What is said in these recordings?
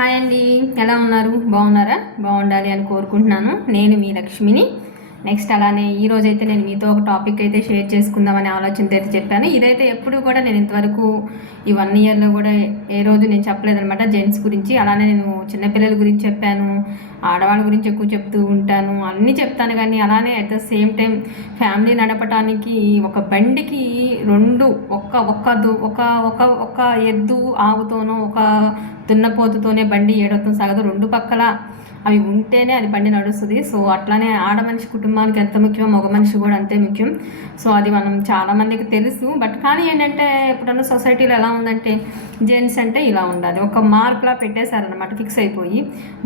Hi అండి, ఎలా ఉన్నారు? బాగున్నారా? బాగుండాలి అని కోరుకుంటున్నాను. నేను మీ లక్ష్మిని. నెక్స్ట్ అలానే ఈరోజైతే నేను మీతో ఒక టాపిక్ అయితే షేర్ చేసుకుందామనే ఆలోచనతో అయితే చెప్పాను. ఇదైతే ఎప్పుడు కూడా నేను ఇంతవరకు ఈ 1 ఇయర్లో కూడా ఏ రోజు నేను చెప్పలేదనమాట జెంట్స్ గురించి. అలానే నేను చిన్నపిల్లల గురించి చెప్పాను, ఆడవాళ్ళ గురించి ఎక్కువ చెప్తూ ఉంటాను, అన్నీ చెప్తాను. కానీ అలానే at the same time family నడపటానికి ఒక బండికి రెండు ఒక్క ఒక్క ఒక ఒక ఒక ఎద్దు ఆవుతోనో ఒక దున్నపోతుతోనే బండి ఏడవతం సాగదు. రెండు పక్కల అవి ఉంటేనే అది బండి నడుస్తుంది. సో అట్లానే ఆడ మనిషి కుటుంబానికి ఎంత ముఖ్యమో మగ మనిషి కూడా అంతే ముఖ్యం. సో అది మనం చాలామందికి తెలుసు. బట్ కానీ ఏంటంటే ఇప్పుడున్న సొసైటీలో ఎలా ఉందంటే జెంట్స్ అంటే ఇలా ఉండాలి, ఒక మార్క్లా పెట్టేశారనమాట, ఫిక్స్ అయిపోయి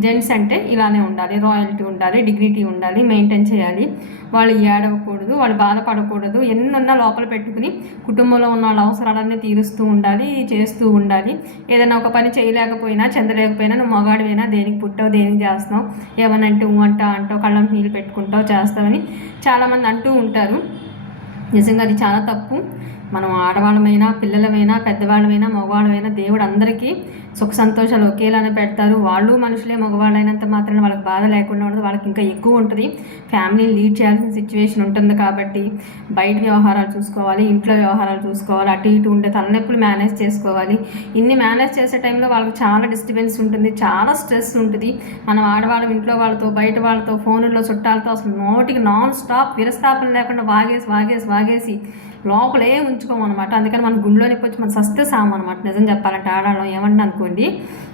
జెంట్స్ అంటే ఇలానే ఉండాలి, రాయల్టీ ఉండాలి, డిగ్నిటీ ఉండాలి, మెయింటైన్ చేయాలి, వాళ్ళు ఏడవకూడదు, వాళ్ళు బాధపడకూడదు, ఎన్నున్నా లోపల పెట్టుకుని కుటుంబంలో ఉన్న వాళ్ళ అవసరాలన్నీ తీరుస్తూ ఉండాలి, చేస్తూ ఉండాలి. ఏదైనా ఒక పని చేయలేకపోయినా చెందలేకపోయినా నువ్వు మగాడివైనా దేనికి పుట్టావు, దేనికి చేస్తావు, ఏమనంటే అంటావు, కళ్ళం నీళ్ళు పెట్టుకుంటావు, చేస్తావని చాలామంది అంటూ ఉంటారు. నిజంగా అది చాలా తప్పు. మనం ఆడవాళ్ళమైనా పిల్లలమైనా పెద్దవాళ్ళమైనా మగవాళ్ళమైనా దేవుడు అందరికీ సుఖ సంతోషాలు ఒకేలానే పెడతారు. వాళ్ళు మనుషులే, మగవాళ్ళైనంత మాత్రాన వాళ్ళకి బాధ లేకుండా ఉండదు, వాళ్ళకి ఇంకా ఎక్కువ ఉంటుంది. ఫ్యామిలీని లీడ్ చేయాల్సిన సిచ్యువేషన్ ఉంటుంది కాబట్టి బయట వ్యవహారాలు చూసుకోవాలి, ఇంట్లో వ్యవహారాలు చూసుకోవాలి, అటు ఇటు ఉండే తలనొప్పులు మేనేజ్ చేసుకోవాలి. ఇన్ని మేనేజ్ చేసే టైంలో వాళ్ళకి చాలా డిస్టర్బెన్స్ ఉంటుంది, చాలా స్ట్రెస్ ఉంటుంది. మనం ఆడవాళ్ళం ఇంట్లో వాళ్ళతో బయట వాళ్ళతో ఫోన్లో చుట్టాలతో అసలు నోటికి నాన్ స్టాప్ విరస్తాపన లేకుండా వాగేసి లోపలే ఉంచుకోమన్నమాట. అందుకని మన గుండెలో నొప్పి వచ్చి మనం సస్తే సామన్నమాట. నిజం చెప్పాలంటే ఆడాళ్ళం ఏమన్నా అనుకోండి,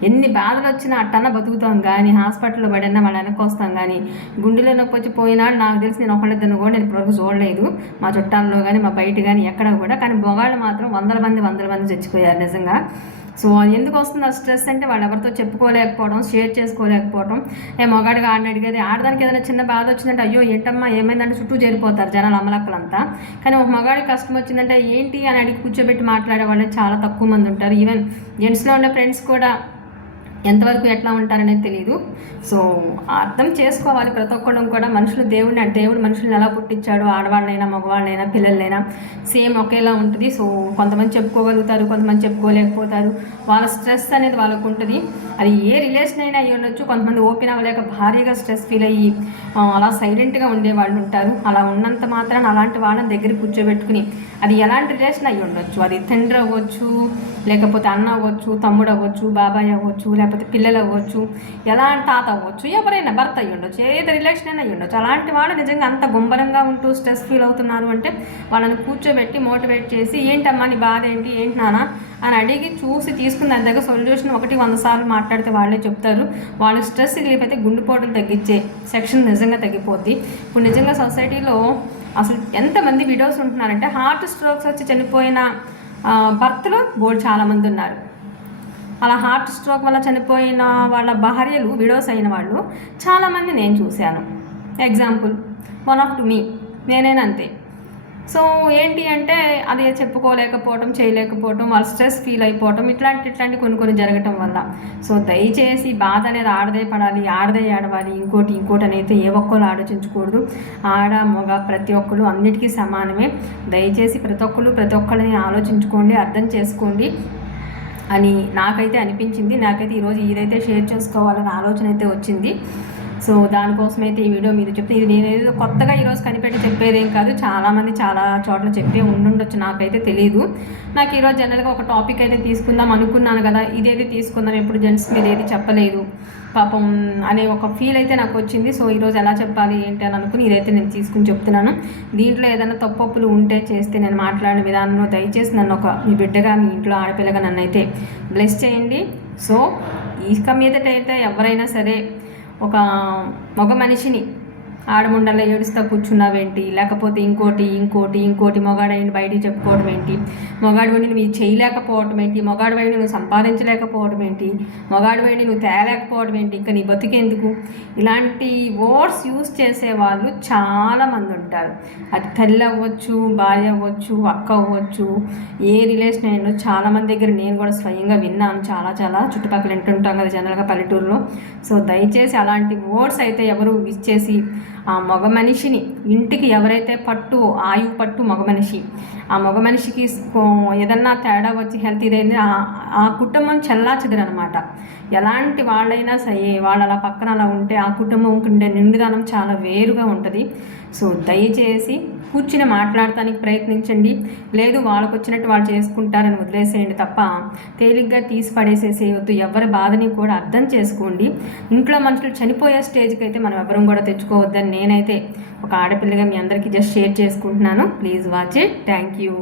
ఎన్ని బాధలు వచ్చినా అట్టన్నా బతుకుతాం. కానీ హాస్పిటల్లో పడినా మళ్ళీ వెనక్కి వస్తాం. కానీ గుండెలో నొప్పి వచ్చి పోయినాడు నాకు తెలిసి నేను ఒకళ్ళిద్దరిని కూడా నేను ఇప్పటివరకు చూడలేదు, మా చుట్టాల్లో కానీ మా బయట కానీ ఎక్కడ కూడా. కానీ మొగాళ్ళు మాత్రం వందల మంది చచ్చిపోయారు నిజంగా. సో అది ఎందుకు వస్తుంది ఆ స్ట్రెస్ అంటే వాళ్ళు ఎవరితో చెప్పుకోలేకపోవడం, షేర్ చేసుకోలేకపోవడం. మగాడిగా ఆడిని అడిగేది, ఆడదానికి ఏదైనా చిన్న బాధ వచ్చిందంటే అయ్యో ఏంటమ్మా ఏమైందంటే చుట్టూ చేరిపోతారు జనాలు అమలక్కలంతా. కానీ ఒక మగాడికి కష్టం వచ్చిందంటే ఏంటి అని అడిగి కూర్చోబెట్టి మాట్లాడే వాళ్ళు చాలా తక్కువ మంది ఉంటారు. ఈవెన్ జెంట్స్లో ఉండే ఫ్రెండ్స్ కూడా ఎంతవరకు ఎట్లా ఉంటారనేది తెలియదు. సో అర్థం చేసుకోవాలి ప్రతి ఒక్కళ్ళం కూడా. మనుషులు దేవుడు మనుషులను ఎలా పుట్టించాడు, ఆడవాళ్ళైనా మగవాళ్ళైనా పిల్లలైనా సేమ్ ఒకేలా ఉంటుంది. సో కొంతమంది చెప్పుకోగలుగుతారు, కొంతమంది చెప్పుకోలేకపోతారు. వాళ్ళ స్ట్రెస్ అనేది వాళ్ళకు ఉంటుంది. అది ఏ రిలేషన్ అయినా అయ్యి ఉండొచ్చు. కొంతమంది ఓపెన్ అవ్వలేక భారీగా స్ట్రెస్ ఫీల్ అయ్యి అలా సైలెంట్గా ఉండే వాళ్ళు ఉంటారు. అలా ఉన్నంత మాత్రాన అలాంటి వాళ్ళని దగ్గర కూర్చోబెట్టుకుని, అది ఎలాంటి రిలేషన్ అయ్యి ఉండొచ్చు, అది తండ్రి అవ్వచ్చు, లేకపోతే అన్న అవ్వచ్చు, తమ్ముడు అవ్వచ్చు, బాబాయ్ అవ్వచ్చు, లేకపోతే పిల్లలు అవ్వచ్చు, ఎలాంటి తాత అవ్వచ్చు, ఎవరైనా భర్త అయ్యి ఉండొచ్చు, ఏది రిలేషన్ అయినా అయ్యి ఉండొచ్చు. అలాంటి వాళ్ళు నిజంగా అంత గుంభరంగా ఉంటూ స్ట్రెస్ ఫీల్ అవుతున్నారు అంటే వాళ్ళని కూర్చోబెట్టి మోటివేట్ చేసి ఏంటమ్మా నీ బాధ ఏంటి, ఏంటి నాన్న అని అడిగి చూసి తీసుకుని దాని దగ్గర సొల్యూషన్ 100 సార్లు మాట్లాడితే వాళ్ళే చెప్తారు. వాళ్ళకి స్ట్రెస్ రిలీఫ్ అయితే గుండెపోటులు తగ్గించే సెక్షన్ నిజంగా తగ్గిపోద్ది. ఇప్పుడు నిజంగా సొసైటీలో అసలు ఎంతమంది విడోస్ ఉంటున్నారంటే హార్ట్ స్ట్రోక్స్ వచ్చి చనిపోయిన భర్తలు బోర్డు చాలామంది ఉన్నారు. అలా హార్ట్ స్ట్రోక్ వల్ల చనిపోయిన వాళ్ళ భార్యలు విడోస్ అయిన వాళ్ళు చాలామంది నేను చూశాను. ఎగ్జాంపుల్ 1 of 2 మీ నేనేనంతే. సో ఏంటి అంటే అది చెప్పుకోలేకపోవటం, చేయలేకపోవటం, వాళ్ళు స్ట్రెస్ ఫీల్ అయిపోవటం, ఇట్లాంటి కొన్ని జరగటం వల్ల. సో దయచేసి బాధ అనేది ఆడదే పడాలి, ఆడదే ఆడవాలి, ఇంకోటి అనేది ఏ ఒక్కరు ఆలోచించకూడదు. ఆడ మగ ప్రతి ఒక్కరు అన్నిటికీ సమానమే. దయచేసి ప్రతి ఒక్కరిని ఆలోచించుకోండి, అర్థం చేసుకోండి అని నాకైతే అనిపించింది. నాకైతే ఈరోజు ఇదైతే షేర్ చేసుకోవాలని ఆలోచన అయితే వచ్చింది. సో దానికోసం అయితే ఈ వీడియో మీరు చెప్తే, ఇది నేను ఏదో కొత్తగా ఈరోజు కనిపెట్టి చెప్పేదేం కాదు, చాలామంది చాలా చోట్ల చెప్పే ఉండుండొచ్చు, నాకైతే తెలియదు. నాకు ఈరోజు జనరల్గా ఒక టాపిక్ అయితే తీసుకుందాం అనుకున్నాను కదా, ఇదేది తీసుకుందాం, ఎప్పుడు జెంట్స్ మీద ఏది చెప్పలేదు పాపం అనే ఒక ఫీల్ అయితే నాకు వచ్చింది. సో ఈరోజు ఎలా చెప్పాలి ఏంటి అని అనుకుని ఇదైతే నేను తీసుకుని చెప్తున్నాను. దీంట్లో ఏదైనా తప్పులు ఉంటే చేస్తే నేను మాట్లాడిన విధానంలో దయచేసి నన్ను ఒక మీ బిడ్డగా, మీ ఇంట్లో ఆడపిల్లగా నన్ను అయితే బ్లెస్ చేయండి. సో ఇక మీదటైతే ఎవరైనా సరే ఒక మగ మనిషిని ఆడముండల్లో ఏడుస్తా కూర్చున్నావేంటి, లేకపోతే ఇంకోటి మొగాడైన బయటికి చెప్పుకోవడం ఏంటి, మొగాడివైన నువ్వు చేయలేకపోవడం ఏంటి, మొగాడివైన నువ్వు సంపాదించలేకపోవడం ఏంటి, మొగాడివైన నువ్వు తేలేకపోవడం ఏంటి, ఇంకా నీ బతికేందుకు, ఇలాంటి వర్డ్స్ యూజ్ చేసేవాళ్ళు చాలామంది ఉంటారు. అది తల్లి అవ్వచ్చు, భార్య అవ్వచ్చు, అక్క అవ్వచ్చు, ఏ రిలేషన్ అయినా చాలామంది దగ్గర నేను కూడా స్వయంగా విన్నాను. చాలా చుట్టుపక్కల వింటుంటాం కదా జనరల్గా పల్లెటూరులో. సో దయచేసి అలాంటి వర్డ్స్ అయితే ఎవరు యూజ్ చేసి ఆ మగ మనిషిని, ఇంటికి ఎవరైతే ఆయువు పట్టు మగ మనిషి, ఆ మగ మనిషికి ఏదన్నా తేడా వచ్చి హెల్త్ ఇదైంది ఆ కుటుంబం చెల్లాచెదరనమాట. ఎలాంటి వాళ్ళైనా సరే వాళ్ళు అలా పక్కన అలా ఉంటే ఆ కుటుంబం ఉండే నిండుదనం చాలా వేరుగా ఉంటుంది. సో దయచేసి కూర్చుని మాట్లాడటానికి ప్రయత్నించండి. లేదు వాళ్ళకు వచ్చినట్టు వాళ్ళు చేసుకుంటారని వదిలేసేయండి తప్ప తేలిగ్గా తీసి పడేసేసేయవద్దు. ఎవరి బాధని కూడా అర్థం చేసుకోండి. ఇంట్లో మనుషులు చనిపోయే స్టేజ్కి అయితే మనం ఎవరం కూడా తెచ్చుకోవద్దని నేనైతే ఒక ఆడపిల్లగా మీ అందరికీ జస్ట్ షేర్ చేసుకుంటున్నాను. Please watch it. Thank you.